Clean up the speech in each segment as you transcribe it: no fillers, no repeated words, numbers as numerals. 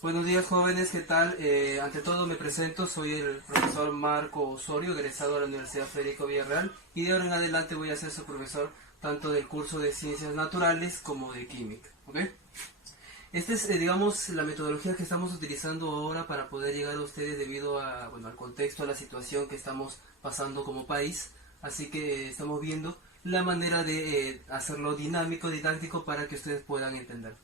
Buenos días, jóvenes, ¿qué tal? Ante todo me presento, soy el profesor Marco Osorio, egresado de la Universidad Federico Villarreal, y de ahora en adelante voy a ser su profesor tanto del curso de Ciencias Naturales como de Química, ¿ok? Esta es, digamos, la metodología que estamos utilizando ahora para poder llegar a ustedes debido a, bueno, al contexto, a la situación que estamos pasando como país, así que estamos viendo la manera de hacerlo dinámico, didáctico, para que ustedes puedan entender.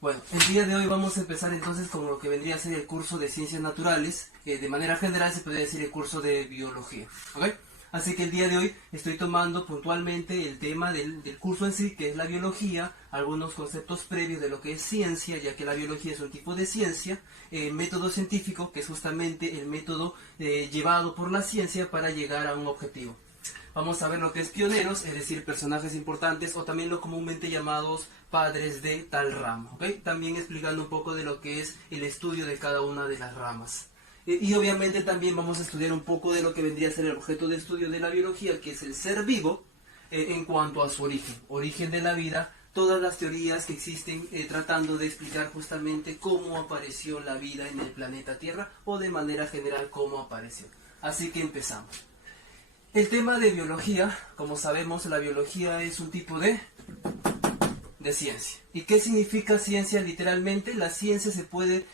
Bueno, el día de hoy vamos a empezar entonces con lo que vendría a ser el curso de Ciencias Naturales, que de manera general se podría decir el curso de Biología, ¿ok? Así que el día de hoy estoy tomando puntualmente el tema del curso en sí, que es la biología, algunos conceptos previos de lo que es ciencia, ya que la biología es un tipo de ciencia, método científico, que es justamente el método llevado por la ciencia para llegar a un objetivo. Vamos a ver lo que es pioneros, es decir, personajes importantes, o también lo comúnmente llamados padres de tal rama, ¿ok? También explicando un poco de lo que es el estudio de cada una de las ramas. Y obviamente también vamos a estudiar un poco de lo que vendría a ser el objeto de estudio de la biología, que es el ser vivo, en cuanto a su origen de la vida, todas las teorías que existen tratando de explicar justamente cómo apareció la vida en el planeta Tierra, o de manera general cómo apareció. Así que empezamos. El tema de biología, como sabemos, la biología es un tipo de ciencia. ¿Y qué significa ciencia literalmente? La ciencia se puede,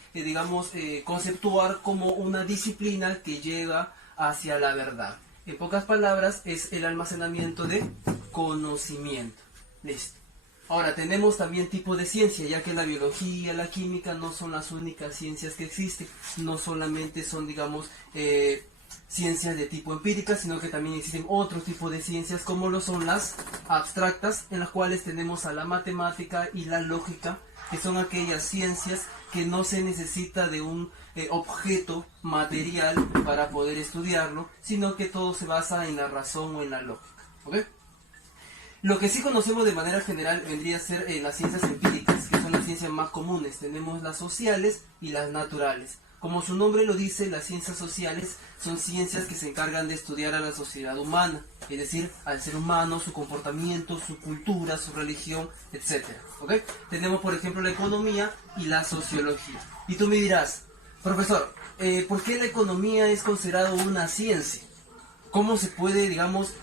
conceptuar como una disciplina que llega hacia la verdad. En pocas palabras, es el almacenamiento de conocimiento. Listo. Ahora, tenemos también tipo de ciencia, ya que la biología, la química no son las únicas ciencias que existen. No solamente son, ciencias de tipo empírica, sino que también existen otros tipos de ciencias, como lo son las abstractas, en las cuales tenemos a la matemática y la lógica, que son aquellas ciencias que no se necesita de un objeto material para poder estudiarlo, sino que todo se basa en la razón o en la lógica, ¿ok? Lo que sí conocemos de manera general vendría a ser las ciencias empíricas, que son las ciencias más comunes. Tenemos las sociales y las naturales. Como su nombre lo dice, las ciencias sociales son ciencias que se encargan de estudiar a la sociedad humana, es decir, al ser humano, su comportamiento, su cultura, su religión, etc. ¿Ok? Tenemos, por ejemplo, la economía y la sociología. Y tú me dirás, profesor, ¿por qué la economía es considerada una ciencia? ¿Cómo se puede,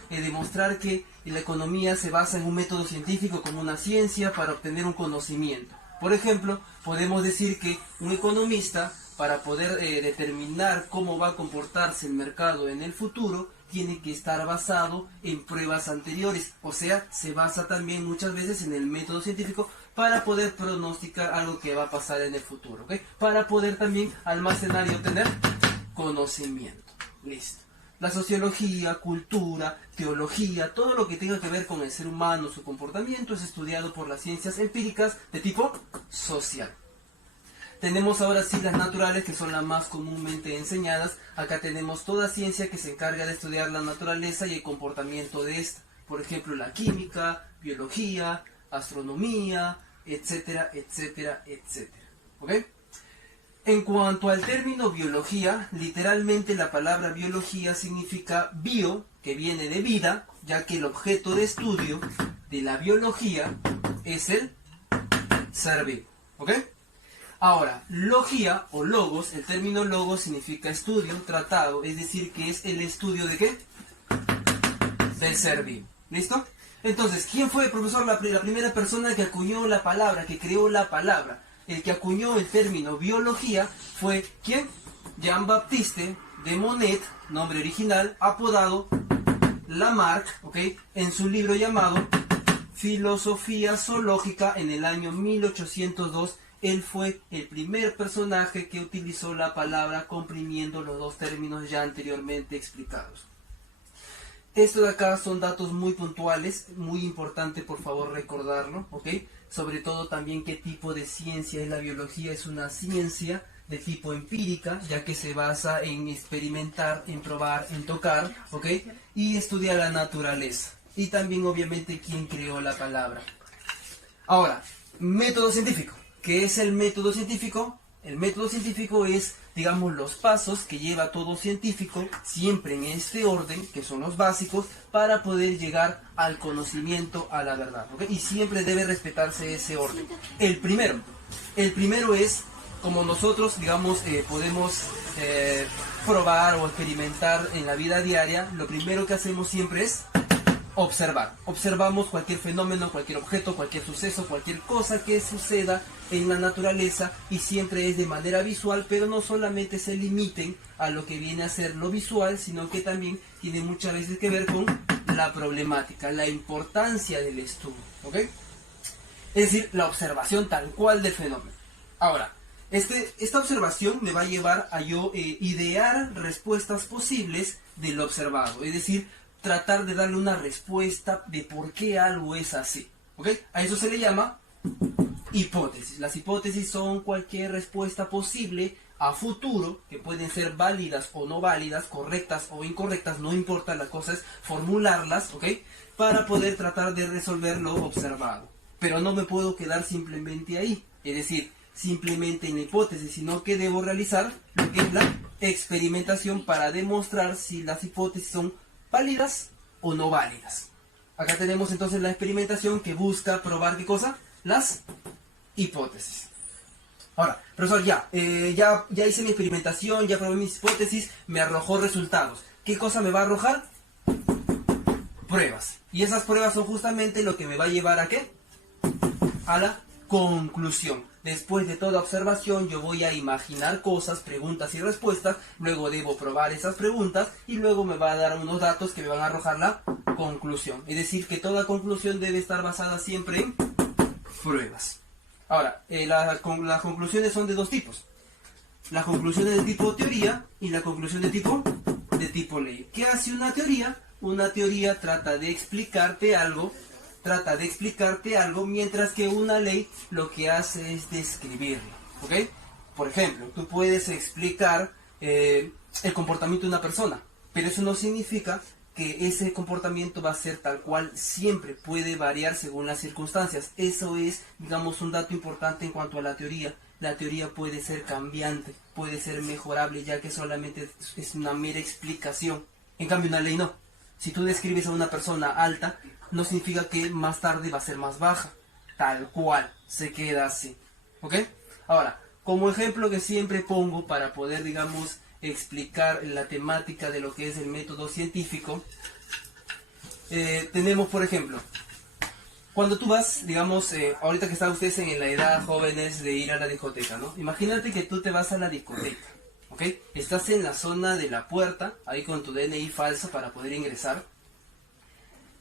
demostrar que la economía se basa en un método científico como una ciencia para obtener un conocimiento? Por ejemplo, podemos decir que un economista, para poder determinar cómo va a comportarse el mercado en el futuro, tiene que estar basado en pruebas anteriores. O sea, se basa también muchas veces en el método científico para poder pronosticar algo que va a pasar en el futuro, ¿ok? Para poder también almacenar y obtener conocimiento. Listo. La sociología, cultura, teología, todo lo que tenga que ver con el ser humano, su comportamiento, es estudiado por las ciencias empíricas de tipo social. Tenemos ahora sí las naturales, que son las más comúnmente enseñadas. Acá tenemos toda ciencia que se encarga de estudiar la naturaleza y el comportamiento de esta. Por ejemplo, la química, biología, astronomía, etcétera, etcétera, etcétera. ¿Ok? En cuanto al término biología, literalmente la palabra biología significa bio, que viene de vida, ya que el objeto de estudio de la biología es el ser vivo. ¿Ok? Ahora, logía o logos, el término logos significa estudio, tratado, es decir, que es el estudio de ¿qué? Del ser vivo. ¿Listo? Entonces, ¿quién fue, profesor, la primera persona que acuñó la palabra, que creó la palabra? El que acuñó el término biología fue, ¿quién? Jean-Baptiste de Monnet, nombre original, apodado Lamarck, ¿ok? En su libro llamado Filosofía Zoológica, en el año 1802, él fue el primer personaje que utilizó la palabra comprimiendo los dos términos ya anteriormente explicados. Esto de acá son datos muy puntuales, muy importante por favor recordarlo, ¿ok? Sobre todo también qué tipo de ciencia es la biología. Es una ciencia de tipo empírica, ya que se basa en experimentar, en probar, en tocar, ¿ok? Y estudia la naturaleza. Y también obviamente quién creó la palabra. Ahora, método científico. ¿Qué es el método científico? El método científico es, los pasos que lleva todo científico, siempre en este orden, que son los básicos, para poder llegar al conocimiento, a la verdad, ¿ok? Y siempre debe respetarse ese orden. El primero es como nosotros, digamos, podemos probar o experimentar en la vida diaria, lo primero que hacemos siempre es observar. Observamos cualquier fenómeno, cualquier objeto, cualquier suceso, cualquier cosa que suceda en la naturaleza, y siempre es de manera visual, pero no solamente se limiten a lo que viene a ser lo visual, sino que también tiene muchas veces que ver con la problemática, la importancia del estudio, ¿ok? Es decir, la observación tal cual del fenómeno. Ahora, esta observación me va a llevar a yo idear respuestas posibles de lo observado, es decir, tratar de darle una respuesta de por qué algo es así, ¿ok? A eso se le llama hipótesis. Las hipótesis son cualquier respuesta posible a futuro, que pueden ser válidas o no válidas, correctas o incorrectas, no importa, la cosa es formularlas, ¿ok? Para poder tratar de resolver lo observado. Pero no me puedo quedar simplemente ahí, es decir, simplemente en la hipótesis, sino que debo realizar lo que es la experimentación para demostrar si las hipótesis son válidas o no válidas. Acá tenemos entonces la experimentación que busca probar ¿qué cosa? Las hipótesis. Ahora, profesor, ya hice mi experimentación, ya probé mis hipótesis, me arrojó resultados. ¿Qué cosa me va a arrojar? Pruebas. Y esas pruebas son justamente lo que me va a llevar ¿a qué? A la conclusión. Después de toda observación yo voy a imaginar cosas, preguntas y respuestas, luego debo probar esas preguntas y luego me va a dar unos datos que me van a arrojar la conclusión. Es decir, que toda conclusión debe estar basada siempre en pruebas. Ahora, las conclusiones son de dos tipos. Las conclusiones de tipo teoría y la conclusión de tipo ley. ¿Qué hace una teoría? Una teoría trata de explicarte algo, mientras que una ley lo que hace es describirlo, ¿ok? Por ejemplo, tú puedes explicar el comportamiento de una persona, pero eso no significa que ese comportamiento va a ser tal cual siempre, puede variar según las circunstancias. Eso es, digamos, un dato importante en cuanto a la teoría. La teoría puede ser cambiante, puede ser mejorable, ya que solamente es una mera explicación. En cambio, una ley no. Si tú describes a una persona alta, no significa que más tarde va a ser más baja. Tal cual, se queda así, ¿ok? Ahora, como ejemplo que siempre pongo para poder, digamos, explicar la temática de lo que es el método científico, tenemos, por ejemplo, cuando tú vas, digamos, ahorita que están ustedes en la edad jóvenes de ir a la discoteca, ¿no? Imagínate que tú te vas a la discoteca, ¿ok? Estás en la zona de la puerta, ahí con tu DNI falso para poder ingresar.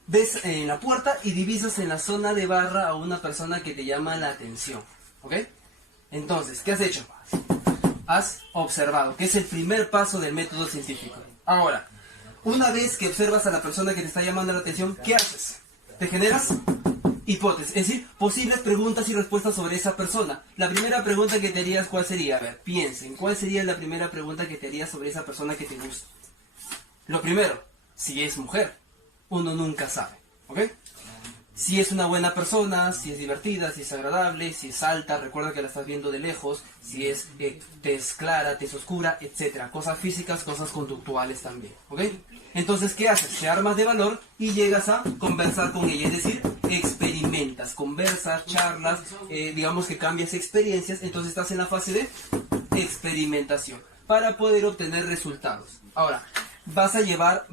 Ves en la puerta y divisas en la zona de barra a una persona que te llama la atención, ¿ok? Entonces, ¿qué has hecho? Has observado, que es el primer paso del método científico. Ahora, una vez que observas a la persona que te está llamando la atención, ¿qué haces? Te generas hipótesis, es decir, posibles preguntas y respuestas sobre esa persona. La primera pregunta que te harías, ¿cuál sería? A ver, piensen, ¿cuál sería la primera pregunta que te harías sobre esa persona que te gusta? Lo primero, si es mujer, uno nunca sabe, ¿ok? Si es una buena persona, si es divertida, si es agradable, si es alta, recuerda que la estás viendo de lejos, si es tez clara, tez oscura, etcétera. Cosas físicas, cosas conductuales también, ¿ok? Entonces, ¿qué haces? Te armas de valor y llegas a conversar con ella, es decir, experimentas, conversas, charlas, digamos que cambias experiencias, entonces estás en la fase de experimentación para poder obtener resultados. Ahora, vas a llegar,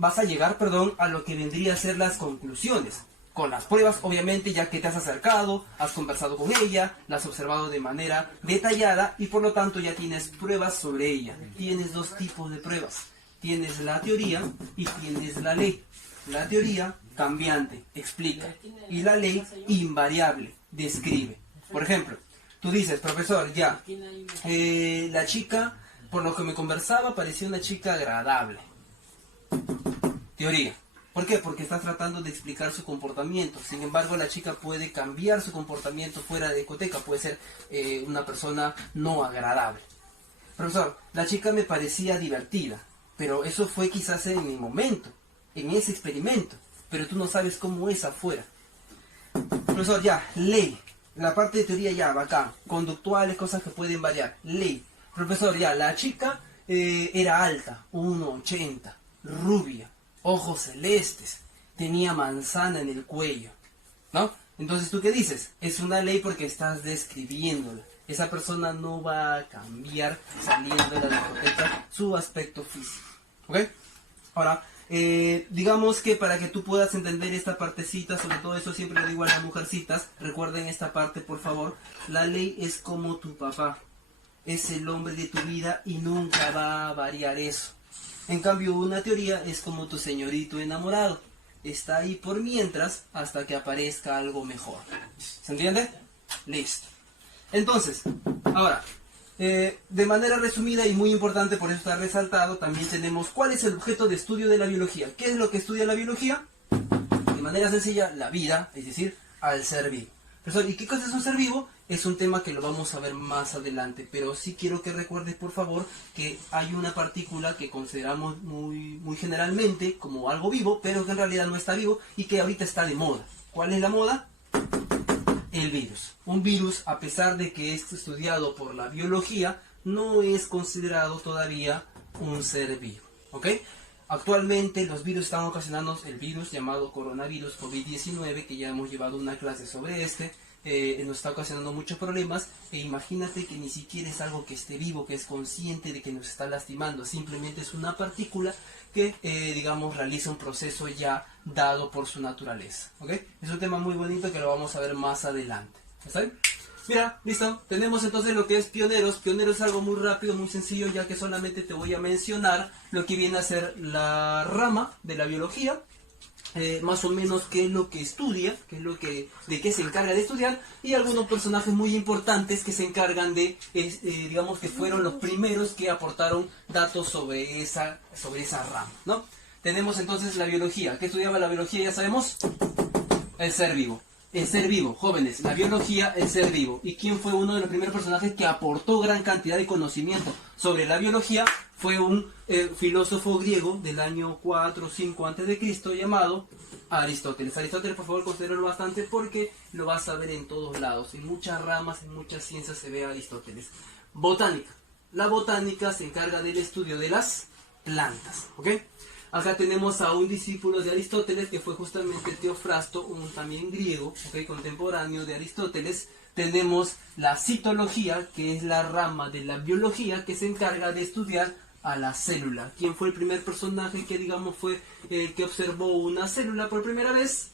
a lo que vendría a ser las conclusiones. Con las pruebas, obviamente, ya que te has acercado, has conversado con ella, la has observado de manera detallada y por lo tanto ya tienes pruebas sobre ella. Tienes dos tipos de pruebas. Tienes la teoría y tienes la ley. La teoría, cambiante, explica. Y la ley, invariable, describe. Por ejemplo, tú dices, profesor, ya, la chica, por lo que me conversaba, parecía una chica agradable. Teoría. ¿Por qué? Porque estás tratando de explicar su comportamiento. Sin embargo, la chica puede cambiar su comportamiento fuera de discoteca. Puede ser una persona no agradable. Profesor, la chica me parecía divertida. Pero eso fue quizás en el momento, en ese experimento. Pero tú no sabes cómo es afuera. Profesor, ya, ley. La parte de teoría ya, bacán. Conductuales, cosas que pueden variar. Ley. Profesor, ya, la chica era alta, 1,80, rubia. Ojos celestes, tenía manzana en el cuello, ¿no? Entonces, ¿tú qué dices? Es una ley porque estás describiéndola. Esa persona no va a cambiar saliendo de la discoteca su aspecto físico. ¿Ok? Ahora, digamos que para que tú puedas entender esta partecita, sobre todo eso siempre le digo a las mujercitas, recuerden esta parte por favor, la ley es como tu papá, es el hombre de tu vida y nunca va a variar eso. En cambio, una teoría es como tu señorito enamorado, está ahí por mientras hasta que aparezca algo mejor. ¿Se entiende? Listo. Entonces, ahora, de manera resumida y muy importante, por eso está resaltado, también tenemos cuál es el objeto de estudio de la biología. ¿Qué es lo que estudia la biología? De manera sencilla, la vida, es decir, al ser vivo. ¿Y qué cosa es un ser vivo? Es un tema que lo vamos a ver más adelante, pero sí quiero que recuerdes, por favor, que hay una partícula que consideramos muy generalmente como algo vivo, pero que en realidad no está vivo y que ahorita está de moda. ¿Cuál es la moda? El virus. Un virus, a pesar de que es estudiado por la biología, no es considerado todavía un ser vivo. ¿Ok? Actualmente los virus están ocasionando el virus llamado coronavirus COVID-19, que ya hemos llevado una clase sobre nos está ocasionando muchos problemas, e imagínate que ni siquiera es algo que esté vivo, que es consciente de que nos está lastimando, simplemente es una partícula que, digamos, realiza un proceso ya dado por su naturaleza. ¿Ok? Es un tema muy bonito que lo vamos a ver más adelante. ¿Está bien? Mira, listo, tenemos entonces lo que es pioneros. Pioneros es algo muy rápido, muy sencillo, ya que solamente te voy a mencionar lo que viene a ser la rama de la biología, más o menos qué es lo que estudia, de qué se encarga de estudiar, y algunos personajes muy importantes que se encargan de, digamos que fueron los primeros que aportaron datos sobre esa rama, ¿no? Tenemos entonces la biología. ¿Qué estudiaba la biología? Ya sabemos, el ser vivo. El ser vivo, jóvenes, la biología, el ser vivo. ¿Y quién fue uno de los primeros personajes que aportó gran cantidad de conocimiento sobre la biología? Fue un filósofo griego del año 4 o 5 a.C. llamado Aristóteles. Aristóteles, por favor, considéralo bastante porque lo vas a ver en todos lados. En muchas ramas, en muchas ciencias se ve a Aristóteles. Botánica. La botánica se encarga del estudio de las plantas. ¿Ok? Acá tenemos a un discípulo de Aristóteles que fue justamente Teofrasto, un también griego, ¿okay? Contemporáneo de Aristóteles. Tenemos la citología, que es la rama de la biología que se encarga de estudiar a la célula. ¿Quién fue el primer personaje que, digamos, fue el que observó una célula por primera vez?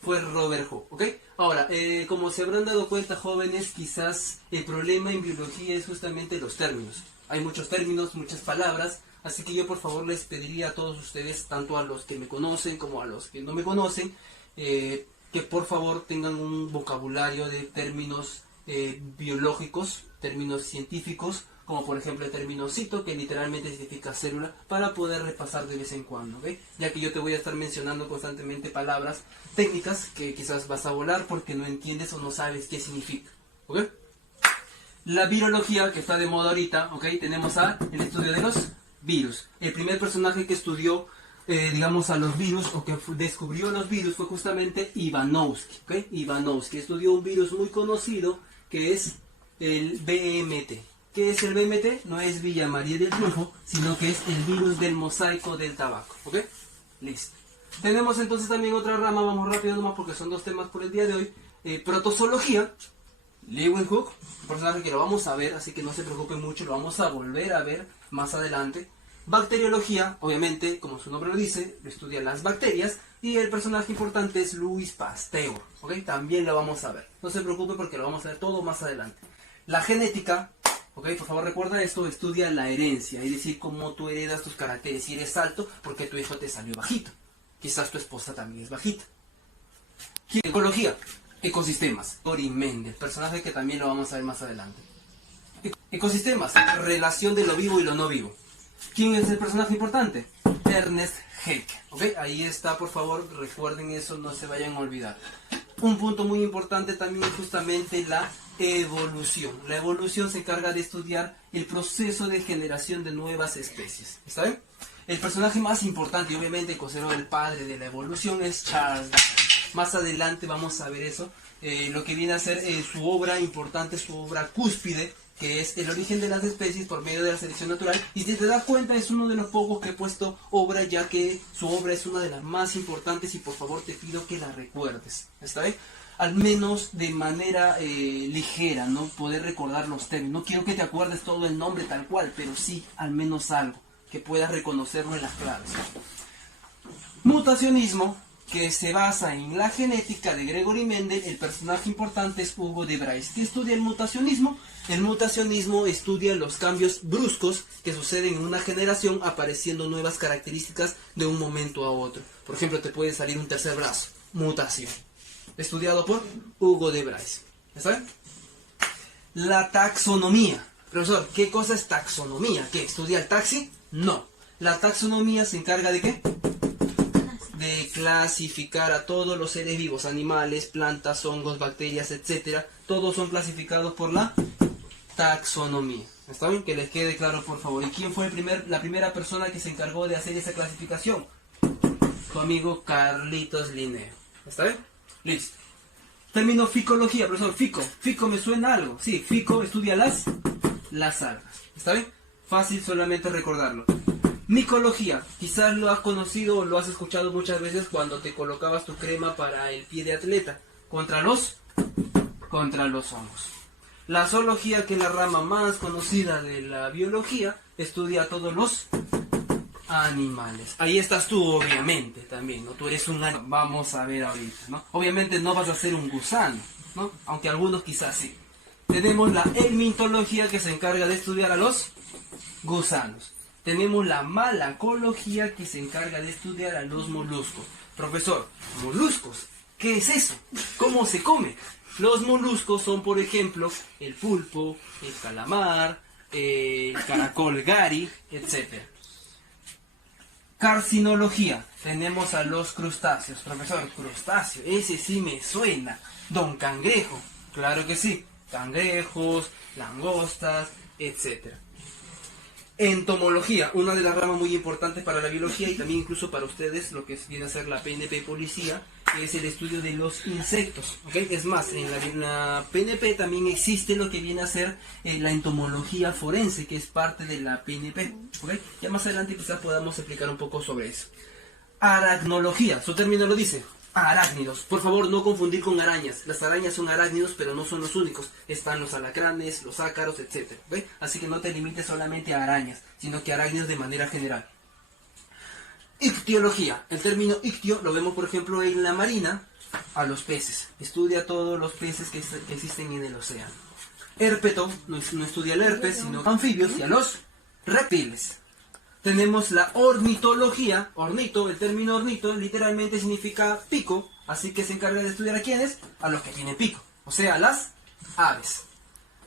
Fue Robert Hooke, ¿ok? Ahora, como se habrán dado cuenta, jóvenes, quizás el problema en biología es justamente los términos. Hay muchos términos, muchas palabras. Así que yo por favor les pediría a todos ustedes, tanto a los que me conocen como a los que no me conocen, que por favor tengan un vocabulario de términos biológicos, términos científicos, como por ejemplo el término cito, que literalmente significa célula, para poder repasar de vez en cuando, ¿ok? Ya que yo te voy a estar mencionando constantemente palabras técnicas que quizás vas a volar porque no entiendes o no sabes qué significa, ¿ok? La virología, que está de moda ahorita, ¿ok? Tenemos el estudio de los virus. El primer personaje que estudió, digamos, a los virus, o que descubrió los virus, fue justamente Ivanovsky, ¿ok? Ivanovsky estudió un virus muy conocido que es el BMT. ¿Qué es el BMT? No es Villa María del Triunfo, sino que es el virus del mosaico del tabaco, ¿ok? Listo. Tenemos entonces también otra rama, vamos rápido nomás porque son dos temas por el día de hoy. Protozoología. Leeuwenhoek, un personaje que lo vamos a ver, así que no se preocupen mucho, lo vamos a volver a ver más adelante. Bacteriología, obviamente, como su nombre lo dice, lo estudia las bacterias, y el personaje importante es Louis Pasteur, ¿ok? También lo vamos a ver, no se preocupen porque lo vamos a ver todo más adelante. La genética, ¿ok? Por favor recuerda esto, estudia la herencia, es decir, cómo tú heredas tus caracteres. Si eres alto, porque tu hijo te salió bajito, quizás tu esposa también es bajita. Ecología. Ecosistemas, Tori Mendel, personaje que también lo vamos a ver más adelante. Ecosistemas, relación de lo vivo y lo no vivo. ¿Quién es el personaje importante? Ernest Haeckel, ¿ok? Ahí está, por favor, recuerden eso, no se vayan a olvidar. Un punto muy importante también es justamente la evolución. La evolución se encarga de estudiar el proceso de generación de nuevas especies, ¿está bien? El personaje más importante, y obviamente considerado el padre de la evolución, es Charles Darwin. Más adelante vamos a ver eso, lo que viene a ser su obra importante, su obra cúspide, que es El origen de las especies por medio de la selección natural. Y si te das cuenta, es uno de los pocos que he puesto obra, ya que su obra es una de las más importantes y por favor te pido que la recuerdes, ¿está bien? al menos de manera ligera, ¿no? Poder recordar los términos. No quiero que te acuerdes todo el nombre tal cual, pero sí al menos algo, que puedas reconocerlo en las claves. Mutacionismo, que se basa en la genética de Gregory Mendel. El personaje importante es Hugo de Bryce. ¿Qué estudia el mutacionismo? El mutacionismo estudia los cambios bruscos que suceden en una generación, apareciendo nuevas características de un momento a otro. Por ejemplo, te puede salir un tercer brazo. Mutación. Estudiado por Hugo de Bryce. ¿Está bien? La taxonomía. Profesor, ¿qué cosa es taxonomía? ¿Qué? ¿Estudia el taxi? No. La taxonomía se encarga de ¿qué? De clasificar a todos los seres vivos, animales, plantas, hongos, bacterias, etcétera. Todos son clasificados por la taxonomía. ¿Está bien? Que les quede claro, por favor. ¿Y quién fue la primera persona que se encargó de hacer esa clasificación? Tu amigo Carlitos Linneo. ¿Está bien? Listo. Término ficología, profesor. Fico me suena algo. Sí, fico estudia las algas. ¿Está bien? Fácil solamente recordarlo. Micología, quizás lo has conocido o lo has escuchado muchas veces cuando te colocabas tu crema para el pie de atleta contra los hongos. La zoología, que es la rama más conocida de la biología, estudia a todos los animales. Ahí estás tú, obviamente, también, ¿no? Tú eres un animal. Vamos a ver ahorita, ¿no? Obviamente no vas a ser un gusano, ¿no? Aunque algunos quizás sí. Tenemos la helmintología, que se encarga de estudiar a los gusanos. Tenemos la malacología, que se encarga de estudiar a los moluscos. Profesor, moluscos, ¿qué es eso? ¿Cómo se come? Los moluscos son, por ejemplo, el pulpo, el calamar, el caracol gari, etc. Carcinología, tenemos a los crustáceos. Profesor, crustáceo, ese sí me suena. Don Cangrejo, claro que sí. Cangrejos, langostas, etc. Entomología, una de las ramas muy importantes para la biología y también incluso para ustedes, lo que viene a ser la PNP Policía, que es el estudio de los insectos, ¿okay? Es más, en la PNP también existe lo que viene a ser la entomología forense, que es parte de la PNP, ¿okay? Ya más adelante quizás podamos explicar un poco sobre eso. Aracnología, su término lo dice. Arácnidos. Por favor, no confundir con arañas. Las arañas son arácnidos, pero no son los únicos. Están los alacranes, los ácaros, etc. ¿Ve? Así que no te limites solamente a arañas, sino que arácnidos de manera general. Ictiología. El término ictio lo vemos, por ejemplo, en la marina, a los peces. Estudia todos los peces que existen en el océano. Herpeto, no estudia el herpes, sino anfibios y a los reptiles. Tenemos la ornitología. Ornito, el término ornito literalmente significa pico, así que se encarga de estudiar a quiénes, a los que tienen pico, o sea, a las aves.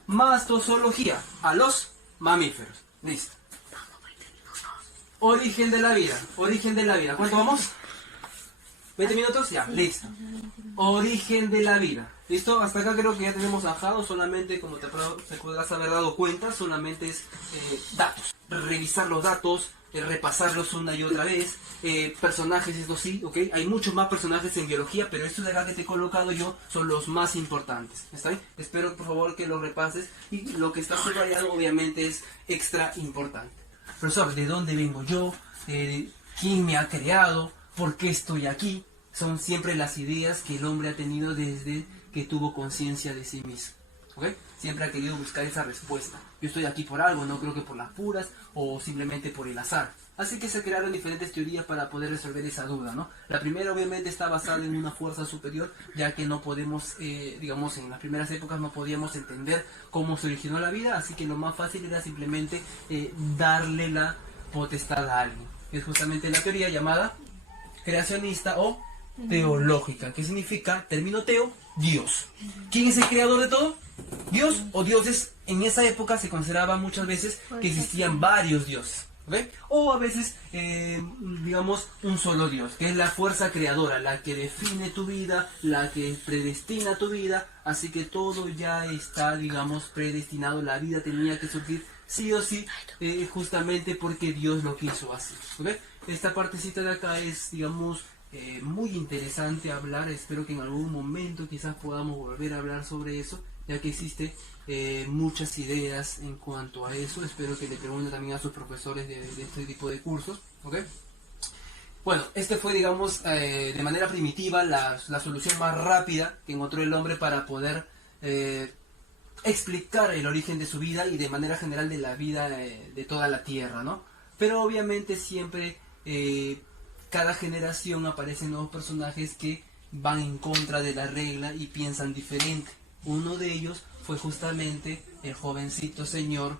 Mastozoología, a los mamíferos. Listo. Origen de la vida. Origen de la vida. ¿Cuánto vamos? ¿20 minutos? Ya, listo. Origen de la vida. ¿Listo? Hasta acá creo que ya tenemos zanjado. Solamente, como te podrás haber dado cuenta, solamente es datos. Revisar los datos, repasarlos una y otra vez. Personajes, esto sí, ¿ok? Hay muchos más personajes en biología, pero estos de acá que te he colocado yo son los más importantes. ¿Está bien? Espero, por favor, que los repases. Y lo que está subrayado, obviamente, es extra importante. Profesor, ¿de dónde vengo yo? ¿Quién me ha creado? ¿Por qué estoy aquí? Son siempre las ideas que el hombre ha tenido desde que tuvo conciencia de sí mismo. ¿Ok? Siempre ha querido buscar esa respuesta. Yo estoy aquí por algo, no creo que por las puras o simplemente por el azar. Así que se crearon diferentes teorías para poder resolver esa duda, ¿no? La primera obviamente está basada en una fuerza superior, ya que no podemos, digamos, en las primeras épocas no podíamos entender cómo se originó la vida, así que lo más fácil era simplemente darle la potestad a alguien. Es justamente la teoría llamada creacionista o teológica, que significa, término teo, Dios. ¿Quién es el creador de todo? Dios o dioses. En esa época se consideraba muchas veces que existían varios dioses, ¿okay? O a veces, digamos, un solo Dios, que es la fuerza creadora, la que define tu vida, la que predestina tu vida. Así que todo ya está, digamos, predestinado. La vida tenía que surgir sí o sí, justamente porque Dios lo quiso así, ¿okay? Esta partecita de acá es, digamos, muy interesante hablar. Espero que en algún momento quizás podamos volver a hablar sobre eso, ya que existe muchas ideas en cuanto a eso. Espero que le pregunten también a sus profesores de este tipo de cursos, ¿okay? Bueno, este fue, digamos, de manera primitiva la solución más rápida que encontró el hombre para poder explicar el origen de su vida y de manera general de la vida de toda la Tierra, ¿no? Pero obviamente siempre, cada generación aparecen nuevos personajes que van en contra de la regla y piensan diferente. Uno de ellos fue justamente el jovencito señor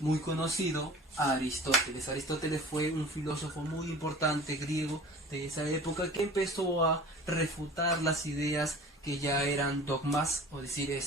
muy conocido, Aristóteles. Aristóteles fue un filósofo muy importante griego de esa época que empezó a refutar las ideas que ya eran dogmas, o decir,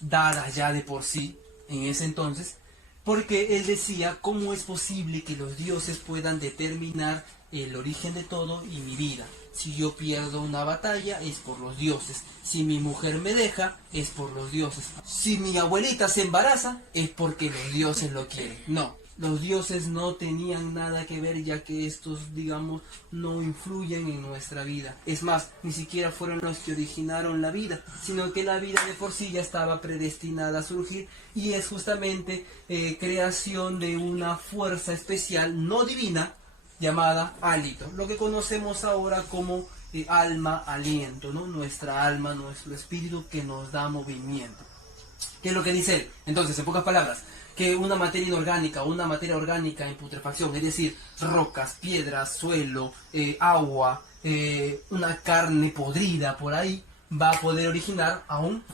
dadas ya de por sí en ese entonces, porque él decía: ¿cómo es posible que los dioses puedan determinar el origen de todo y mi vida? Si yo pierdo una batalla es por los dioses, si mi mujer me deja es por los dioses, si mi abuelita se embaraza es porque los dioses lo quieren. No, los dioses no tenían nada que ver, ya que estos, digamos, no influyen en nuestra vida. Es más, ni siquiera fueron los que originaron la vida, sino que la vida de por sí ya estaba predestinada a surgir, y es justamente creación de una fuerza especial no divina llamada hálito, lo que conocemos ahora como alma, aliento, ¿no? Nuestra alma, nuestro espíritu que nos da movimiento. ¿Qué es lo que dice él? Entonces, en pocas palabras, que una materia inorgánica o una materia orgánica en putrefacción, es decir, rocas, piedras, suelo, agua, una carne podrida por ahí, va a poder originar a un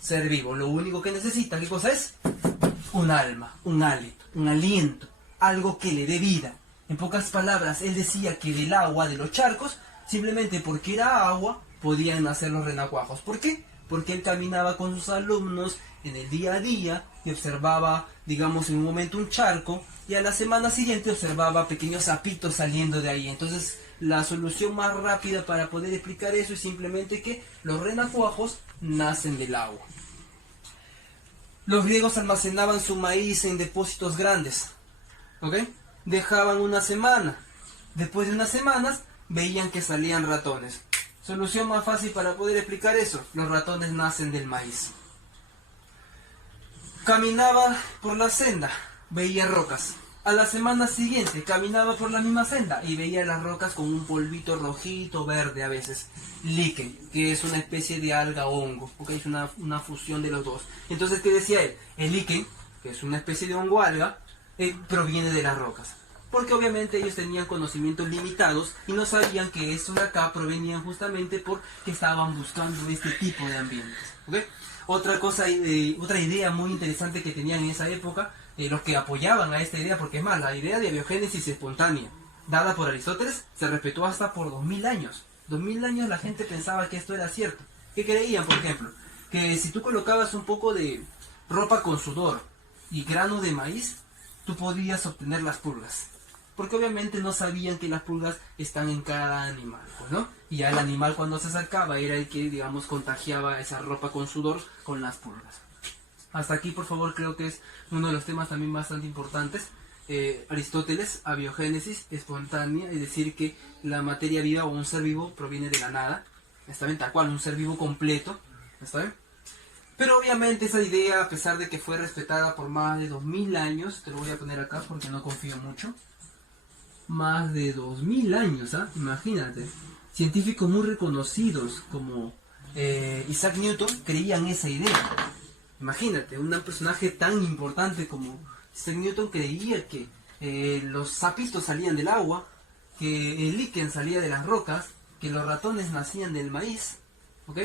ser vivo. Lo único que necesita, ¿qué cosa es? Un alma, un hálito, un aliento, algo que le dé vida. En pocas palabras, él decía que del agua, de los charcos, simplemente porque era agua, podían nacer los renacuajos. ¿Por qué? Porque él caminaba con sus alumnos en el día a día y observaba, digamos, en un momento un charco, y a la semana siguiente observaba pequeños sapitos saliendo de ahí. Entonces, la solución más rápida para poder explicar eso es simplemente que los renacuajos nacen del agua. Los griegos almacenaban su maíz en depósitos grandes, ¿ok? Dejaban una semana. Después de unas semanas veían que salían ratones. Solución más fácil para poder explicar eso: los ratones nacen del maíz. Caminaba por la senda, veía rocas. A la semana siguiente caminaba por la misma senda y veía las rocas con un polvito rojito, verde a veces. Líquen, que es una especie de alga o hongo, porque es una fusión de los dos. Entonces, ¿qué decía él? El líquen, que es una especie de hongo alga, proviene de las rocas. Porque obviamente ellos tenían conocimientos limitados y no sabían que estos de acá provenían justamente porque estaban buscando este tipo de ambientes, ¿okay? Otra idea muy interesante que tenían en esa época, los que apoyaban a esta idea, porque es más, la idea de biogénesis espontánea, dada por Aristóteles, se respetó hasta por 2000 años. 2000 años la gente pensaba que esto era cierto. ¿Qué creían, por ejemplo? Que si tú colocabas un poco de ropa con sudor y grano de maíz, tú podías obtener las pulgas. Porque obviamente no sabían que las pulgas están en cada animal, pues, ¿no? Y ya el animal, cuando se acercaba, era el que, digamos, contagiaba esa ropa con sudor con las pulgas. Hasta aquí, por favor, creo que es uno de los temas también bastante importantes. Aristóteles, abiogénesis espontánea, es decir, que la materia viva o un ser vivo proviene de la nada. ¿Está bien? Tal cual, un ser vivo completo. ¿Está bien? Pero obviamente esa idea, a pesar de que fue respetada por más de 2000 años, te lo voy a poner acá porque no confío mucho. Más de 2000 años, ¿ah? Imagínate. Científicos muy reconocidos como Isaac Newton creían esa idea. Imagínate, un personaje tan importante como Isaac Newton creía que los sapitos salían del agua, que el líquen salía de las rocas, que los ratones nacían del maíz. ¿Ok?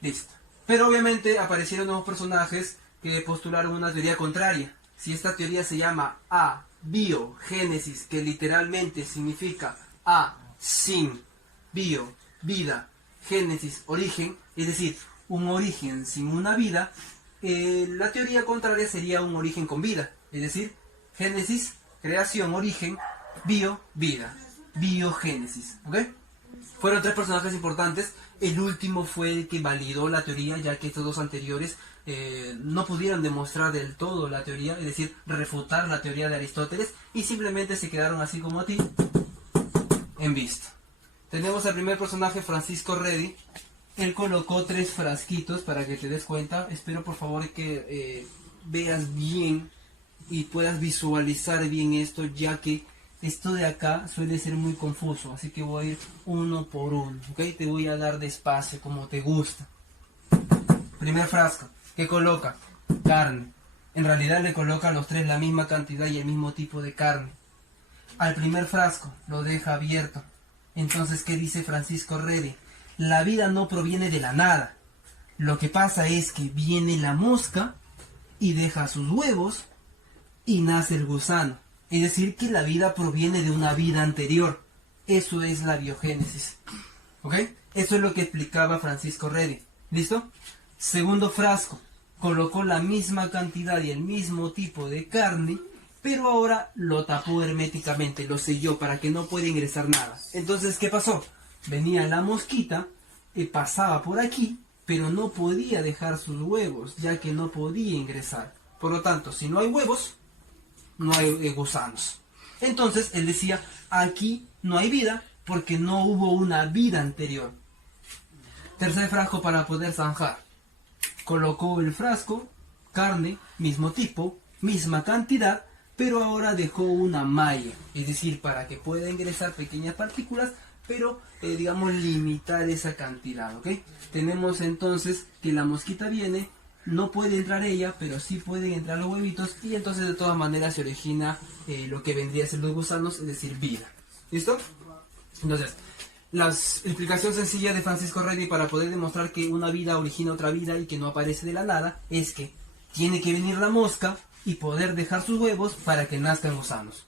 Listo. Pero obviamente aparecieron nuevos personajes que postularon una teoría contraria. Si esta teoría se llama abiogénesis, que literalmente significa a, sin, bio, vida, génesis, origen, es decir, un origen sin una vida, la teoría contraria sería un origen con vida, es decir, génesis, creación, origen, bio, vida, biogénesis, ¿ok? Fueron tres personajes importantes. El último fue el que validó la teoría, ya que estos dos anteriores no pudieron demostrar del todo la teoría, es decir, refutar la teoría de Aristóteles, y simplemente se quedaron así como a ti, en visto. Tenemos al primer personaje, Francisco Redi. Él colocó 3 frasquitos para que te des cuenta. Espero por favor que veas bien y puedas visualizar bien esto, ya que esto de acá suele ser muy confuso, así que voy a ir uno por uno, ¿ok? Te voy a dar despacio, como te gusta. Primer frasco, ¿qué coloca? Carne. En realidad le coloca a los tres la misma cantidad y el mismo tipo de carne. Al primer frasco lo deja abierto. Entonces, ¿qué dice Francisco Redi? La vida no proviene de la nada. Lo que pasa es que viene la mosca y deja sus huevos y nace el gusano. Es decir, que la vida proviene de una vida anterior. Eso es la biogénesis. ¿Ok? Eso es lo que explicaba Francisco Redi. ¿Listo? Segundo frasco. Colocó la misma cantidad y el mismo tipo de carne, pero ahora lo tapó herméticamente, lo selló para que no pueda ingresar nada. Entonces, ¿qué pasó? Venía la mosquita y pasaba por aquí, pero no podía dejar sus huevos, ya que no podía ingresar. Por lo tanto, si no hay huevos, no hay gusanos. Entonces, él decía, aquí no hay vida, porque no hubo una vida anterior. Tercer frasco para poder zanjar. Colocó el frasco, carne, mismo tipo, misma cantidad, pero ahora dejó una malla, es decir, para que pueda ingresar pequeñas partículas, pero digamos limitar esa cantidad, ¿ok? Tenemos entonces que la mosquita viene, no puede entrar ella, pero sí pueden entrar los huevitos, y entonces de todas maneras se origina lo que vendría a ser los gusanos, es decir, vida. ¿Listo? Entonces, la explicación sencilla de Francisco Redi para poder demostrar que una vida origina otra vida y que no aparece de la nada es que tiene que venir la mosca y poder dejar sus huevos para que nazcan gusanos.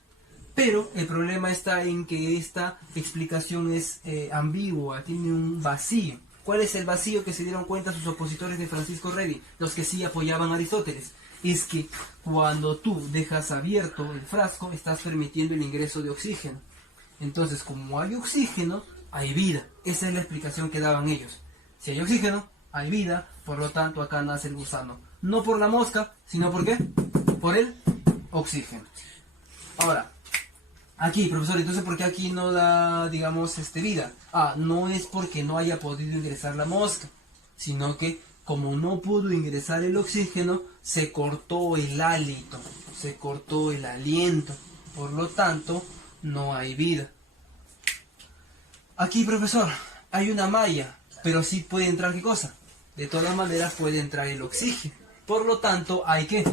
Pero el problema está en que esta explicación es ambigua, tiene un vacío. ¿Cuál es el vacío que se dieron cuenta sus opositores de Francisco Redi? Los que sí apoyaban a Aristóteles. Es que cuando tú dejas abierto el frasco, estás permitiendo el ingreso de oxígeno. Entonces, como hay oxígeno, hay vida. Esa es la explicación que daban ellos. Si hay oxígeno, hay vida, por lo tanto acá nace el gusano. No por la mosca, sino ¿por qué? Por el oxígeno. Ahora, aquí, profesor, entonces ¿por qué aquí no da, digamos, vida? No es porque no haya podido ingresar la mosca, sino que como no pudo ingresar el oxígeno, se cortó el hálito, se cortó el aliento. Por lo tanto, no hay vida. Aquí, profesor, hay una malla, pero sí puede entrar ¿qué cosa? De todas maneras puede entrar el oxígeno. Por lo tanto, hay que...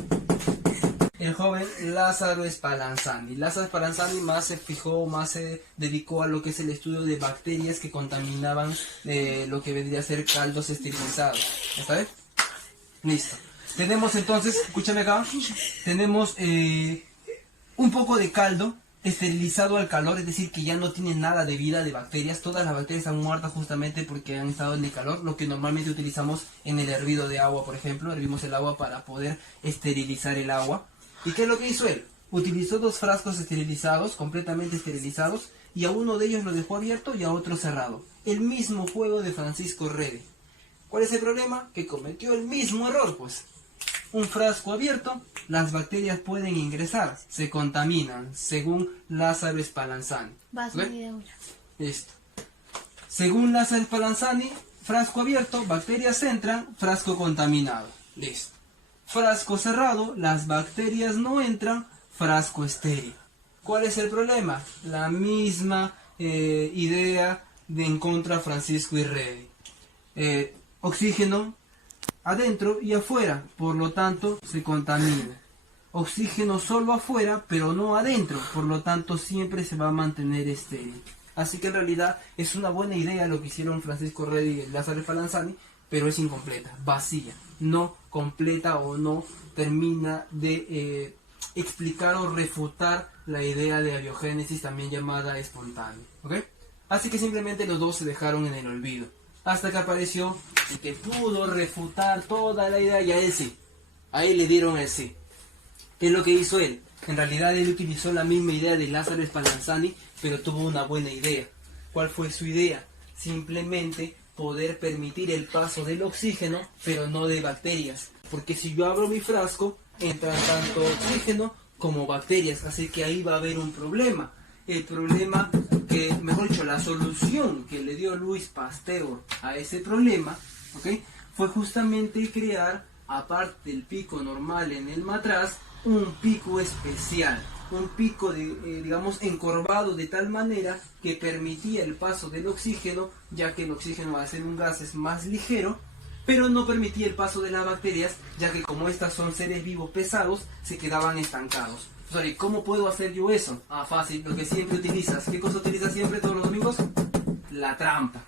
El joven Lázaro Spallanzani. Lázaro Spallanzani más se dedicó a lo que es el estudio de bacterias que contaminaban lo que vendría a ser caldos esterilizados. ¿Está bien? Listo. Tenemos entonces, escúchame acá, tenemos un poco de caldo esterilizado al calor, es decir, que ya no tiene nada de vida de bacterias. Todas las bacterias han muerto justamente porque han estado en el calor, lo que normalmente utilizamos en el hervido de agua, por ejemplo. Hervimos el agua para poder esterilizar el agua. ¿Y qué es lo que hizo él? Utilizó dos frascos esterilizados, completamente esterilizados, y a uno de ellos lo dejó abierto y a otro cerrado. El mismo juego de Francisco Redi. ¿Cuál es el problema? Que cometió el mismo error, pues. Un frasco abierto, las bacterias pueden ingresar, se contaminan, según Lázaro Spallanzani. Listo. Según Lázaro Spallanzani, frasco abierto, bacterias entran, frasco contaminado. Listo. Frasco cerrado, las bacterias no entran, frasco estéril. ¿Cuál es el problema? La misma idea de en contra Francisco y Redi. Oxígeno adentro y afuera, por lo tanto se contamina. Oxígeno solo afuera, pero no adentro, por lo tanto siempre se va a mantener estéril. Así que en realidad es una buena idea lo que hicieron Francisco Redi y Lázaro Spallanzani, pero es incompleta, vacía, no completa o no termina de explicar o refutar la idea de abiogénesis, también llamada espontánea. ¿Ok? Así que simplemente los dos se dejaron en el olvido. Hasta que apareció el que pudo refutar toda la idea y a él sí. A él le dieron el sí. ¿Qué es lo que hizo él? En realidad él utilizó la misma idea de Lázaro Spallanzani, pero tuvo una buena idea. ¿Cuál fue su idea? Simplemente poder permitir el paso del oxígeno, pero no de bacterias. Porque si yo abro mi frasco, entran tanto oxígeno como bacterias. Así que ahí va a haber un problema. El problema que, mejor dicho, la solución que le dio Louis Pasteur a ese problema, ¿ok?, fue justamente crear, aparte del pico normal en el matraz, un pico especial. un pico digamos encorvado de tal manera que permitía el paso del oxígeno, ya que el oxígeno al ser un gas es más ligero, pero no permitía el paso de las bacterias, ya que como estas son seres vivos pesados, se quedaban estancados. Sorry, ¿cómo puedo hacer yo eso? Ah, fácil, lo que siempre utilizas. ¿Qué cosa utilizas siempre todos los domingos? La trampa.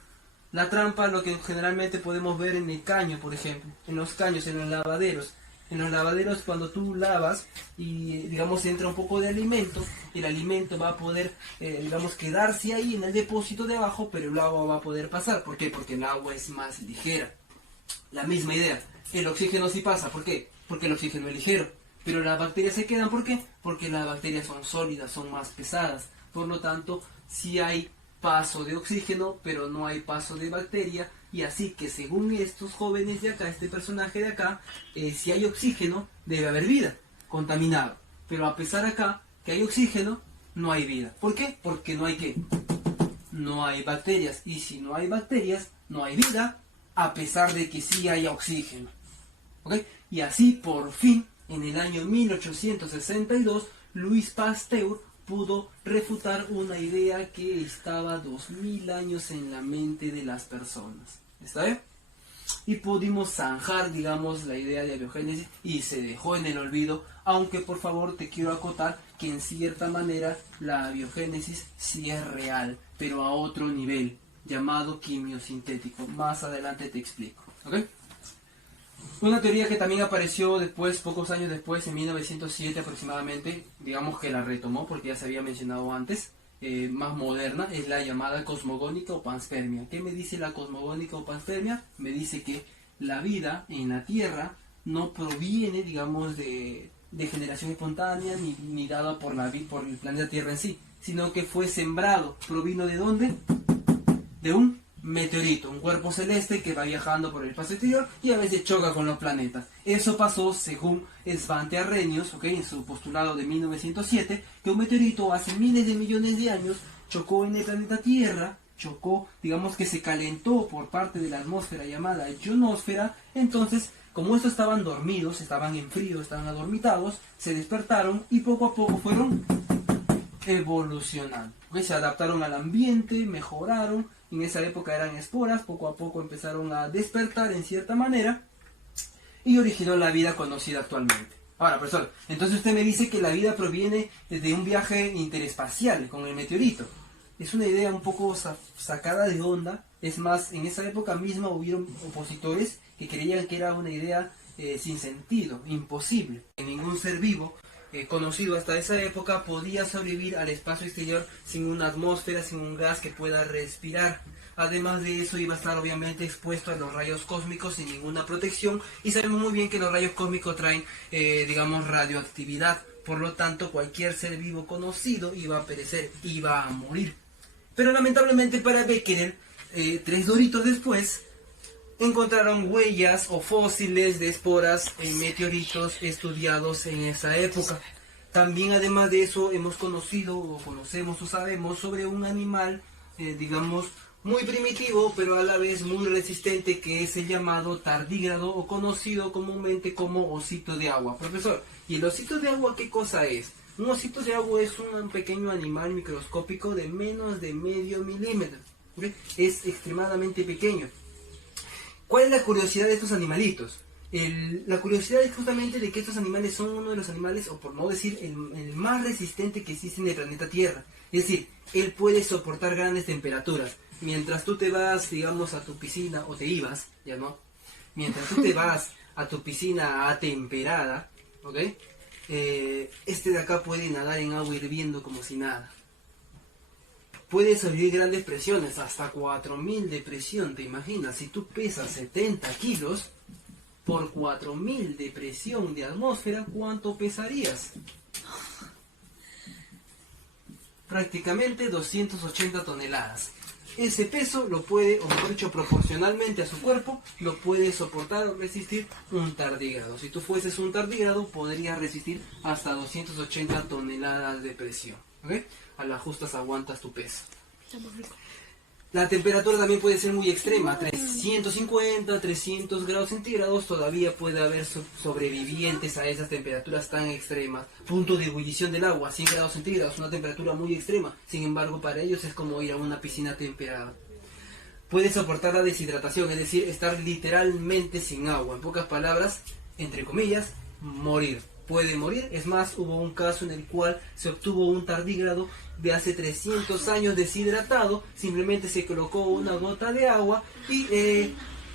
La trampa, lo que generalmente podemos ver en el caño, por ejemplo, en los caños, en los lavaderos. En los lavaderos, cuando tú lavas y digamos entra un poco de alimento, el alimento va a poder digamos quedarse ahí en el depósito de abajo, pero el agua va a poder pasar. ¿Por qué? Porque el agua es más ligera. La misma idea, el oxígeno sí pasa. ¿Por qué? Porque el oxígeno es ligero, pero las bacterias se quedan. ¿Por qué? Porque las bacterias son sólidas, son más pesadas. Por lo tanto, sí hay paso de oxígeno, pero no hay paso de bacteria. Y así que según estos jóvenes de acá, este personaje de acá, si hay oxígeno, debe haber vida, contaminado. Pero a pesar acá que hay oxígeno, no hay vida. ¿Por qué? Porque no hay ¿qué? No hay bacterias. Y si no hay bacterias, no hay vida, a pesar de que sí haya oxígeno. ¿Ok? Y así, por fin, en el año 1862, Louis Pasteur pudo refutar una idea que estaba 2000 años en la mente de las personas. ¿Está bien? Y pudimos zanjar, digamos, la idea de abiogénesis y se dejó en el olvido, aunque por favor te quiero acotar que en cierta manera la abiogénesis sí es real, pero a otro nivel, llamado quimiosintético. Más adelante te explico. ¿Ok? Una teoría que también apareció después, pocos años después, en 1907 aproximadamente, digamos que la retomó porque ya se había mencionado antes, más moderna, es la llamada cosmogónica o panspermia. ¿Qué me dice la cosmogónica o panspermia? Me dice que la vida en la Tierra no proviene, digamos, de generación espontánea ni dada por el planeta Tierra en sí, sino que fue sembrado. ¿Provino de dónde? De un meteorito, un cuerpo celeste que va viajando por el espacio exterior y a veces choca con los planetas. Eso pasó según Svante Arrhenius, ¿okay? En su postulado de 1907, que un meteorito hace miles de millones de años chocó en el planeta Tierra, digamos que se calentó por parte de la atmósfera llamada ionosfera. Entonces, como estos estaban dormidos, estaban en frío, estaban adormitados, se despertaron y poco a poco fueron evolucionando. ¿Okay? Se adaptaron al ambiente, mejoraron. En esa época eran esporas, poco a poco empezaron a despertar en cierta manera y originó la vida conocida actualmente. Ahora, profesor, entonces usted me dice que la vida proviene de un viaje interespacial con el meteorito. Es una idea un poco sacada de onda. Es más, en esa época misma hubieron opositores que creían que era una idea sin sentido, imposible. Ningún ser vivo conocido hasta esa época podía sobrevivir al espacio exterior sin una atmósfera, sin un gas que pueda respirar. Además de eso, iba a estar obviamente expuesto a los rayos cósmicos sin ninguna protección, y sabemos muy bien que los rayos cósmicos traen, digamos, radioactividad. Por lo tanto, cualquier ser vivo conocido iba a perecer, iba a morir. Pero lamentablemente para Becquerel, 3 doritos después, encontraron huellas o fósiles de esporas en meteoritos estudiados en esa época. También, además de eso, hemos conocido o conocemos o sabemos sobre un animal, digamos, muy primitivo, pero a la vez muy resistente, que es el llamado tardígrado, o conocido comúnmente como osito de agua. Profesor, ¿y el osito de agua qué cosa es? Un osito de agua es un pequeño animal microscópico de menos de medio milímetro. ¿Okay? Es extremadamente pequeño. ¿Cuál es la curiosidad de estos animalitos? La curiosidad es justamente de que estos animales son uno de los animales, o por no decir el más resistente que existe en el planeta Tierra. Es decir, él puede soportar grandes temperaturas. Mientras tú te vas, digamos, a tu piscina, o te ibas, ya no, mientras tú te vas a tu piscina atemperada, ¿ok? Este de acá puede nadar en agua hirviendo como si nada. Puede sobrevivir grandes presiones, hasta 4000 de presión, ¿te imaginas? Si tú pesas 70 kilos, por 4000 de presión de atmósfera, ¿cuánto pesarías? Prácticamente 280 toneladas. Ese peso lo puede, o mejor dicho, proporcionalmente a su cuerpo, lo puede soportar o resistir un tardígrado. Si tú fueses un tardígrado, podrías resistir hasta 280 toneladas de presión. ¿Ok? A las justas aguantas tu peso. La temperatura también puede ser muy extrema, 350, 300 grados centígrados, todavía puede haber sobrevivientes a esas temperaturas tan extremas. Punto de ebullición del agua, 100 grados centígrados, una temperatura muy extrema, sin embargo para ellos es como ir a una piscina temperada. Puede soportar la deshidratación, es decir, estar literalmente sin agua, en pocas palabras, entre comillas, morir. Puede morir, es más, hubo un caso en el cual se obtuvo un tardígrado de hace 300 años deshidratado, simplemente se colocó una gota de agua y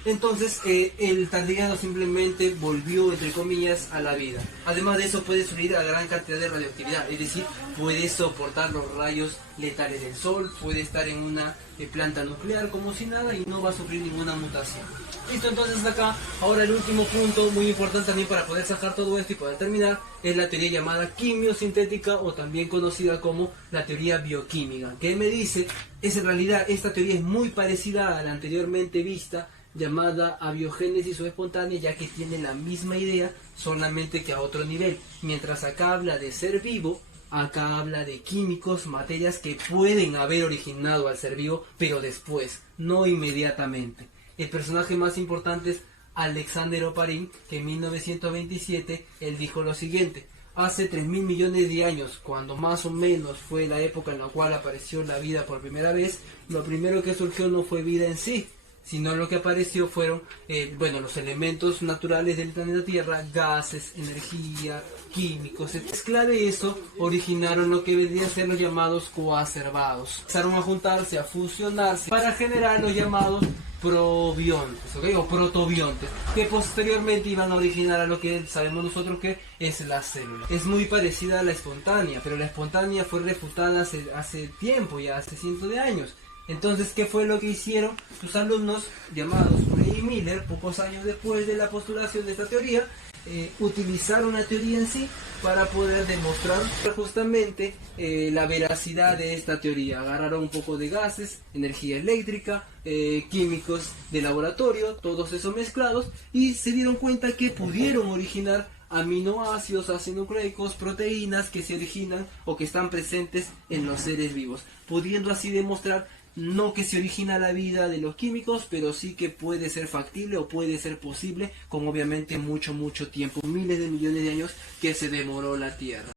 entonces el tardígrado simplemente volvió, entre comillas, a la vida. Además de eso puede sufrir a gran cantidad de radioactividad, es decir, puede soportar los rayos letales del sol, puede estar en una planta nuclear como si nada y no va a sufrir ninguna mutación. Listo, entonces acá, ahora el último punto muy importante también para poder sacar todo esto y poder terminar, es la teoría llamada quimiosintética o también conocida como la teoría bioquímica. ¿Qué me dice? Es en realidad esta teoría es muy parecida a la anteriormente vista, llamada abiogénesis o espontánea, ya que tiene la misma idea, solamente que a otro nivel. Mientras acá habla de ser vivo, acá habla de químicos, materias que pueden haber originado al ser vivo, pero después, no inmediatamente. El personaje más importante es Alexander Oparin, que en 1927 él dijo lo siguiente: hace 3.000 millones de años, cuando más o menos fue la época en la cual apareció la vida por primera vez, lo primero que surgió no fue vida en sí, sino lo que apareció fueron los elementos naturales del planeta Tierra, gases, energía, químicos. Mezcla de eso originaron lo que vendrían a ser los llamados coacervados. Empezaron a juntarse, a fusionarse para generar los llamados probiontes, ¿okay? O protobiontes, que posteriormente iban a originar a lo que sabemos nosotros que es la célula. Es muy parecida a la espontánea, pero la espontánea fue refutada hace tiempo, ya hace cientos de años. Entonces, ¿qué fue lo que hicieron sus alumnos llamados Urey y Miller, pocos años después de la postulación de esta teoría? Utilizaron la teoría en sí para poder demostrar justamente la veracidad de esta teoría. Agarraron un poco de gases, energía eléctrica, químicos de laboratorio, todos esos mezclados, y se dieron cuenta que pudieron originar aminoácidos, ácidos nucleicos, proteínas que se originan o que están presentes en los seres vivos, pudiendo así demostrar no que se origina la vida de los químicos, pero sí que puede ser factible o puede ser posible con obviamente mucho tiempo, miles de millones de años que se demoró la Tierra.